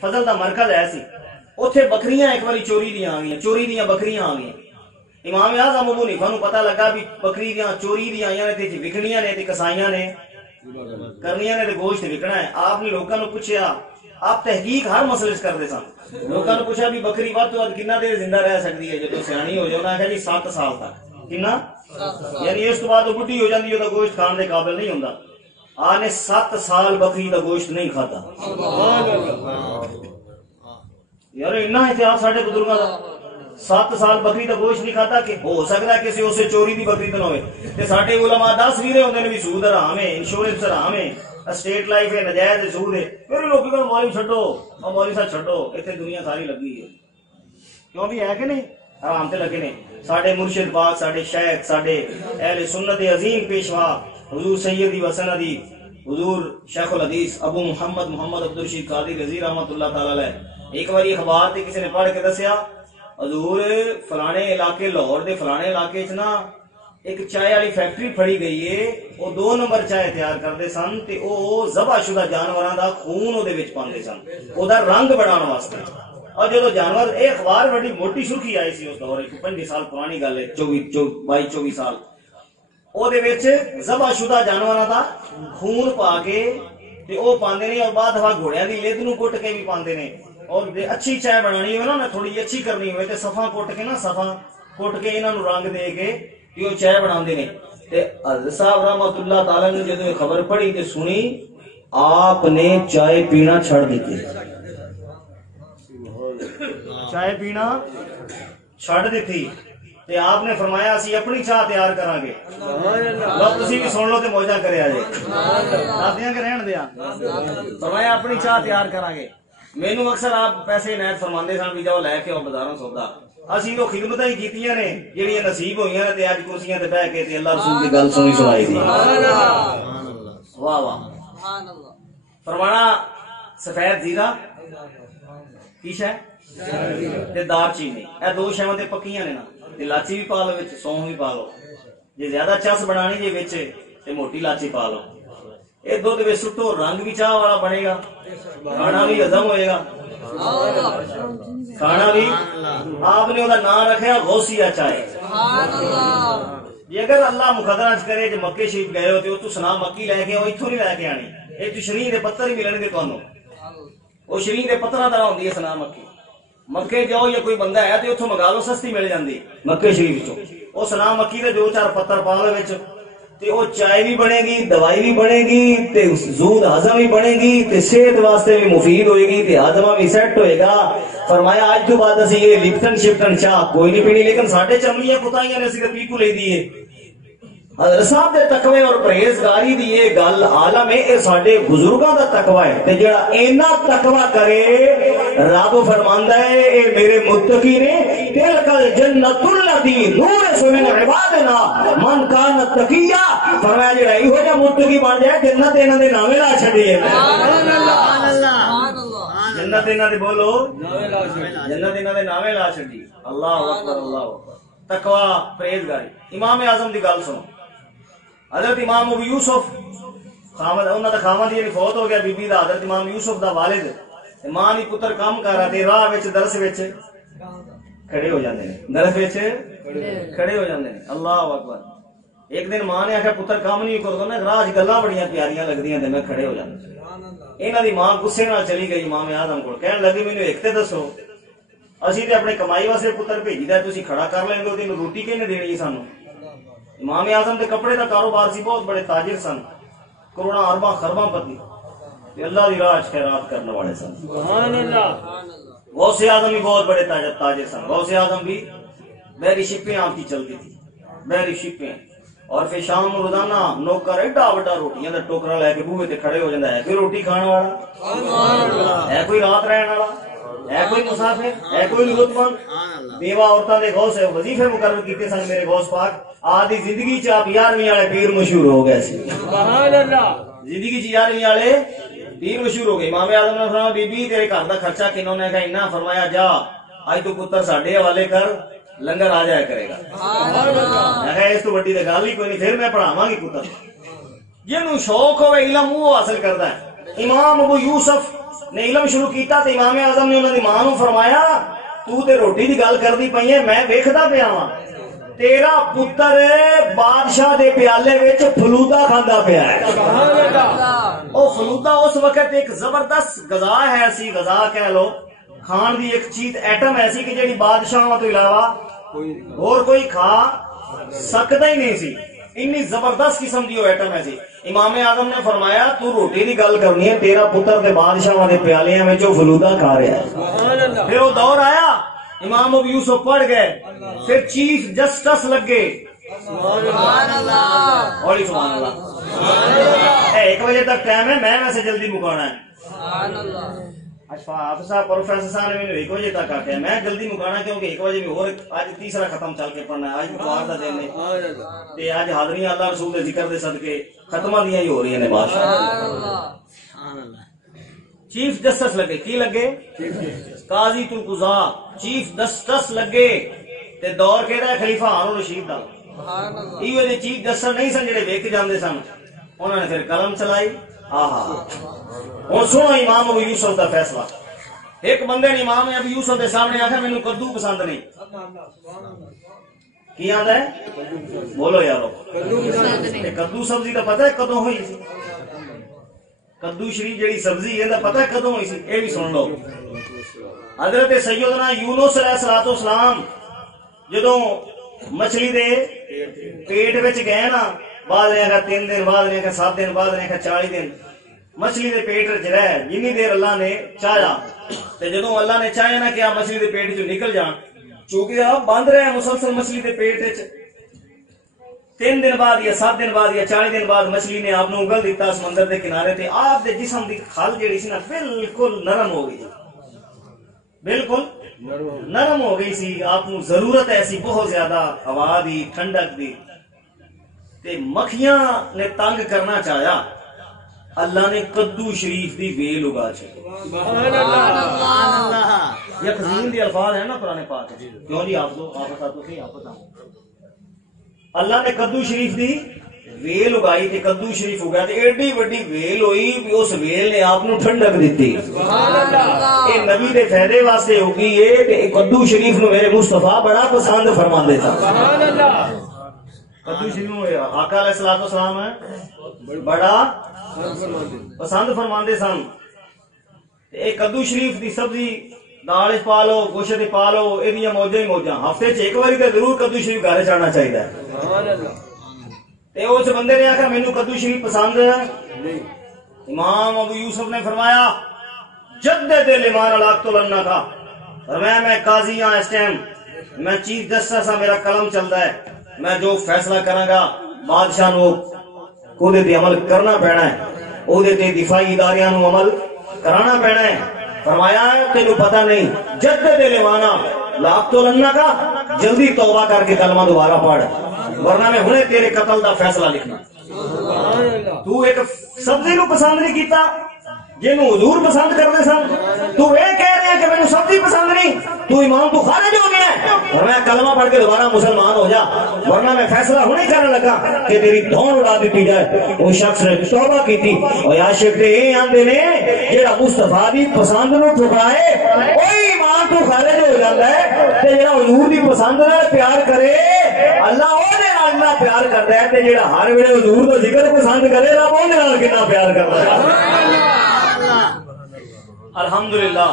فضل دا مرکز ہے سی، اوتھے بکریاں ایک باری چوری دیاں آ گئیاں، چوری دیاں بکریاں آ گئیاں۔ امام اعظم ابو حنیفہ نوں پتہ لگا بھی بکری دیاں چوری دیاں آئیاں نے تے وکڑیاں نے تے کسائیاں نے کرنیاں نے تے گوشت وکنا ہے۔ آپ نے لوکاں نوں پوچھیا، آپ تحقیق ہر مسئلے وچ کردے سن، لوکاں نوں پوچھا بھی بکری ود تو ود کتنا دیر زندہ رہ سکتی ہے جدوں سیانی ہو جائے؟ انہاں کہا جی 7 سال تک۔ کتنا؟ یعنی اس تو بعد وہ بڈھی ہو جاندی، وہ گوشت کھان دے قابل نہیں ہوندا۔ آنے 7 سال بکری دا گوشت نہیں کھاتا۔ یار اتنا احتیاط ساڈے بزرگاں دا، 7 سال بکری دا گوشت نہیں کھاتا کہ ہو سکتا ہے کسی اسے چوری دی بکری تو نہ ہوئے۔ تے ساڈے علماء 10 ویرے ہوندے نے بھی سود حرام ہے، انشورنس حرام ہے، اسٹیٹ لائف ہے، نجائز سود ہے، پھر لوگ کہتے مولوی چھڈو اور مولوی صاحب چھڈو، اتنے دنیا ساری لگی ہے۔ کیوں بھی ہے کہ نہیں؟ حرام تے لگے نے۔ ساڈے مرشد پاک، ساڈے شیخ، ساڈے اہل سنت عظیم پیشوا حضور سیدی و سندی حضور شیخ الحدیث ابو محمد عبدالرشید قادری رضی رحمۃ اللہ تعالی علیہ ایک باری اخبار تے کسی نے پڑھ کے دسیا، حضور فلانے علاقے لاہور دے فلانے علاقے چ نا ایک چائے والی فیکٹری پھڑی گئی ہے، وہ 2 نمبر چائے تیار کرتے سن تے او ذبح شدہ جانوراں دا خون او دے وچ پاندے سن، او دا رنگ بڑھان واسطے۔ اور جدو جانور اے اخبار بڑی موٹی سرخی آئی سی اس دور، 25 سال پرانی گل ہے، 22-24 سال، او دے وچ ذبح شدہ جانوراں دا خون پا کے تے او پاندے نے، اور بعد دفعہ گھوڑیاں دی لد نوں کٹ کے بھی پاندے نے۔ اور اچھی چائے بنانی ہوئے نا، تھوڑی اچھی کرنی ہوئے تے صفا کٹ کے نا، صفا کٹ کے انہاں نوں رنگ دے کے تے او چائے بناندے نے۔ تے حضرت صاحب رحمۃ اللہ تعالی نے جدوں خبر پڑھی تے سنی، آپ نے چائے پینا چھڑ دیتی، چائے پینا چھڑ دیتی تے آپ نے فرمایا اسی اپنی چاہ تیار کران گے۔ بس تسی بھی سن لو تے موجہ کریا جے، دادیاں کے رہن دیا، فرمایا اپنی چاہ تیار کران گے۔ مینوں اکثر آپ پیسے عنایت فرماندے سن بھی جاؤ لے کے آؤ بازاروں سودا، اسی تو خدمتاں ہی کیتیاں نے جہڑیاں نصیب ہوئیاں نے تے اج کرسیاں تے بیٹھ کے تے اللہ رسول دی گل سنی سنائی دی۔ واہ واہ، فرمانا سفید زیرہ کی شے تے دار چینی، اے 2 شیاں تے پکیاں نے نا، تے لاچی بھی پا لو وچ، سونف بھی پا لو، جے زیادہ چس بنانی جے وچ تے موٹی لاچی پا لو، اے دودھ وچ سٹو، رنگ بھی چاہ والا بنے گا، کھانا بھی ہضم ہوئے گا، کھانا بھی۔ آپ نے وہ نام رکھا غوثیہ چائے۔ اگر اللہ مقدرہ کرے جو مکے شریف گئے ہو تو سنا مکی لے کے آؤ، اتوں نہیں لے کے آنی، یہ شرین دے پتر ہی ملن گے تمہیں، وہ شرین دے پتر طرح ہوتی ہے سنا مکی۔ مکے جاؤ یا کوئی بندہ ہے تو اتوں منگا لو، سستی مل جاتی مکے شریف چو، وہ سنا مکی دے 2-4 پتر پا لو وچ، تے وہ چائے بھی بنے گی، دوائی بھی بنے گی، تے زود ہضم بھی بنے گی، تے صحت واسطے بھی مفید ہوئے گی، تے ہاضمہ بھی سیٹ ہوئے گا۔ فرمایا آج تو بعد اسی یہ لپٹن شپٹن چاہ کوئی نہیں پینی، لیکن ساڈے چمڑیاں کتائیاں نے اسی تے پی کو لے دیے۔ حضرت صاحب دے تقوی اور پرہیزگاری دی یہ گل عالم ہے، اے ساڈے بزرگاں دا تقوی ہے، تے جڑا اینا تقوی کرے رب فرماندا ہے اے میرے متقی نے، تلکل جنت الذی نورث من عبادنا من کان تقیا، فرمایا جڑا ایہو جا متقی بن جائے جنت انہاں دے ناویں لا چھڈی ہے۔ سبحان اللہ، جنت انہاں دے بولو، جنت انہاں دے ناویں لا چھڈی۔ اللہ اکبر، اللہ اکبر، تقوی پرہیزگاری۔ امام اعظم دی گل سنو، حضرت امام ابو یوسف خامد انہاں دا خامد یعنی فوت ہو گیا، بی بی دا حضرت امام یوسف دا والد، ماں دی پتر کام کر رہا تے راہ وچ درس وچ کھڑے ہو جاندے نے، درس وچ کھڑے ہو جاندے نے۔ اللہ اکبر۔ ایک دن ماں نے آکھیا پتر کام نہیں کردا نا، راہ وچ گلاں بڑیاں پیاریاں لگدیاں تے میں کھڑے ہو جاندا۔ انہاں دی ماں غصے نال چلی گئی امام اعظم کول، کہن لگی مینوں ایک تے دسو، اسی تے اپنے کمائی واسطے پتر بھیجدا، تسی کھڑا کر لیندے ہو تے روٹی کہنے دینی سانوں؟ امام اعظم دے کپڑے دا کاروبار سی، بہت بڑے تاجر سن، کروڑاں ارباں خرباں پتی، تے اللہ دی راہ وچ خیرات کرنے والے سن۔ سبحان اللہ۔ غوث اعظم بھی بہت بڑے تاجر سن، غوث اعظم بھی بحری شپیں آپ کی چلتی تھی، بحری شپیں، اور پھر شام روزانہ نوکر ایڈا وڈا روٹیاں دا ٹوکرا لے کے بوہے تے کھڑے ہو جاندا ہے، کوئی روٹی کھان والا ہے، کوئی رات رہن والا ہے، کوئی مسافر ہے، کوئی ضرورت مند، بیوہ عورتاں دے غوث وظیفے مقرر کیتے سن میرے غوث پاک۔ آدھی زندگی چ آپ 11ویں والے پیر مشہور ہو گئے سی، سبحان اللہ، زندگی چ 11ویں والے پیر مشہور ہو گئے۔ امام اعظم نے فرمایا بی بی تیرے گھر دا خرچہ کنوں نے کہا انہاں، فرمایا جا اج تو پتر ساڈے حوالے کر، لنگر آ جایا کرے گا۔ میں کہا اس تو بڑی تے گل ہی کوئی نہیں، پھر میں پڑھاواں گی پتر، جنوں شوق ہوے علم وہ حاصل کردا ہے۔ امام ابو یوسف نے علم شروع کیتا تے امام اعظم نے انہاں دی ماں نوں فرمایا تو تے روٹی دی گل کردی پئی ہے میں ویکھدا پیا ہاں تیرا پتر بادشاہ دے پیالے وچ فلودا کھاندا پیا ہے او فلودا اس وقت ایک زبردست غذا ہے سی غذا کہہ لو کھان دی ایک چیز ایٹم ایسی کہ جڑی بادشاہاں تو علاوہ اور کوئی کھا سکتا ہی نہیں سی اتنی زبردست قسم دی ایٹم ہے سی امام اعظم نے فرمایا تو روٹی دی گل کرنی ہے تیرا پتر تے بادشاہاں دے پیالیاں وچ فلودا کھا رہا ہے پھر وہ دور آیا امام ابو یوسف پڑھ گئے پھر چیف جسٹس لگے سبحان اللہ اور سبحان اللہ 1 بجے تک ٹائم ہے میں ویسے جلدی مکانا ہے سبحان اللہ حافظ صاحب پروفیسر صاحب نے مینوں 1 بجے تک آکھیا میں جلدی مکانا کیونکہ 1 بجے میں اور اج تیسرا ختم چل کے پڑھنا ہے اج اتوار دا دن ہے تے اج حاضریاں اللہ رسول دے ذکر دے صدقے ختماں دیاں ہی ہو رہی ہیں ماشاءاللہ سبحان اللہ چیف جسٹس لگے کی لگے قاضی القضاء چیف جسٹس لگے تے دور کیڑا ہے خلیفہ ہارون رشید دا سبحان اللہ ایویں دے چیف جسٹس نہیں سن جڑے ویکھ جاندے سن انہاں نے پھر قلم چلائی آہا ہن سنو امام ابو یوسف دا فیصلہ ایک بندے نے امام ابو یوسف دے سامنے آکھیا مینوں کدو پسند نہیں کی آندا ہے بولو یارو کدو پسند نہیں کدو سبزی دا پتہ ہے کدوں ہوئی سی کدو شریف جڑی سبزی ہے دا پتہ ہے کدوں ہوئی سی اے بھی سن لو حضرت سیدنا یونس علیہ السلام جدوں مچھلی دے پیٹ وچ گئے نا بعد نے کہا 3 دن بعد نے کہا 7 دن بعد نے کہا 40 دن مچھلی دے پیٹ وچ رہ جنی دیر اللہ نے چاہیا تے جدوں اللہ نے چاہیا نا کہ مچھلی دے پیٹ چوں نکل جان چونکہ آپ بند رہے مسلسل مچھلی دے پیٹ وچ 3 دن بعد یا 7 دن بعد یا 40 دن بعد مچھلی نے آپ نو اگل دیتا سمندر دے کنارے تے آپ دے جسم دی کھال جڑی سی نا بالکل نرم ہو گئی بالکل نرم ہو گئی سی آپ کو ضرورت ایسی بہت زیادہ ہوا دی ٹھنڈک دی تے مکھیاں نے تنگ کرنا چاہیا اللہ نے کدو شریف دی ویل اگا چھڑی سبحان اللہ یہ قزین دی الفاظ ہیں نا قرآن پاک کیوں جی آپ بتا تو صحیح آپ بتاؤ اللہ نے کدو شریف دی ویل اگائی تے کدو شریف اگا تے ایڈی وڈی ویل ہوئی کہ اس ویل نے آپ نو ٹھنڈک دتی سبحان اللہ اے نبی دے فائدے واسطے ہوگی اے تے کدو شریف نو میرے مصطفی بڑا پسند فرماندے سن سبحان اللہ کدو شریف نو آقا علیہ الصلوۃ والسلام بڑا پسند فرماندے سن اے کدو شریف دی سبزی دال پا لو گوشت پا لو ایدیاں موجاں ہی موجاں ہفتے چ 1 باری تے ضرور کدو شریف گھر چڑھنا چاہیے سبحان اللہ تے اس بندے نے آخیا مینوں کدو شریف پسند نہیں امام ابو یوسف نے فرمایا جدد لمن علاقت لنا کا فرمایا میں قاضی ہاں اس ٹائم میں چیف جسٹس ہاں میرا قلم چلتا ہے میں جو فیصلہ کراں گا بادشاہ نو کو دے تے عمل کرنا پینا ہے او دے تے دفاعی اداریاں نو عمل کرانا پینا ہے فرمایا تینوں پتہ نہیں جدد لمن علاقت لنا کا جلدی توبہ کر کے کلمہ دوبارہ پڑھ ورنہ میں ہنے تیرے قتل دا فیصلہ لکھنا تو ایک سبزی نو پسند نہیں کیتا جنوں حضور پسند کرتے سن تو اے کہہ رہے ہیں کہ مینوں سبزی پسند نہیں تو ایمان تو خارج ہو گیا ہے اور میں کلمہ پڑھ کے دوبارہ مسلمان ہو جا ورنہ میں فیصلہ ہونے کرنے لگا کہ تیری دھون اڑا دیتی جائے وہ شخص نے توبہ کی تھی اور عاشق تے اے آندے نے جڑا مصطفیٰ دی پسند نو ٹھکرائے وہی ایمان تو خارج ہو جاندا ہے تے جڑا حضور دی پسند نال پیار کرے اللہ او دے نال اتنا پیار کردا ہے تے جڑا ہر ویلے حضور دا ذکر پسند کرے رب او دے نال کتنا پیار کردا ہے الحمدللہ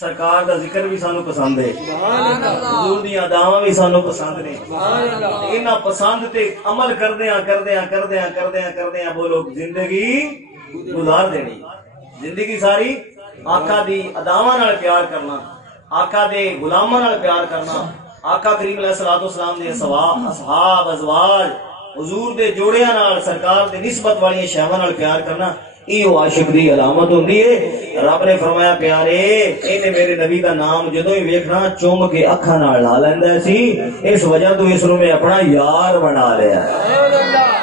سرکار دا ذکر بھی سانو پسند ہے حضور دی اداواں بھی سانو پسند نے انہاں پسند تے عمل کردیاں بولو زندگی گزار دینی زندگی ساری آقا دی اداواں نال پیار کرنا آقا دے غلاماں نال پیار کرنا آقا کریم علیہ الصلوۃ والسلام دے اصحاب ازواج حضور دے جوڑیاں نال سرکار دے نسبت والی شیواں نال پیار کرنا ایو عاشق دی علامت ہوندی ہے رب نے فرمایا پیارے اینے میرے نبی دا نام جدوں ہی ویکھنا چوم کے اکھاں نال لا لیندا سی اس وجہ تو اس نو میں اپنا یار بنا لیا ہے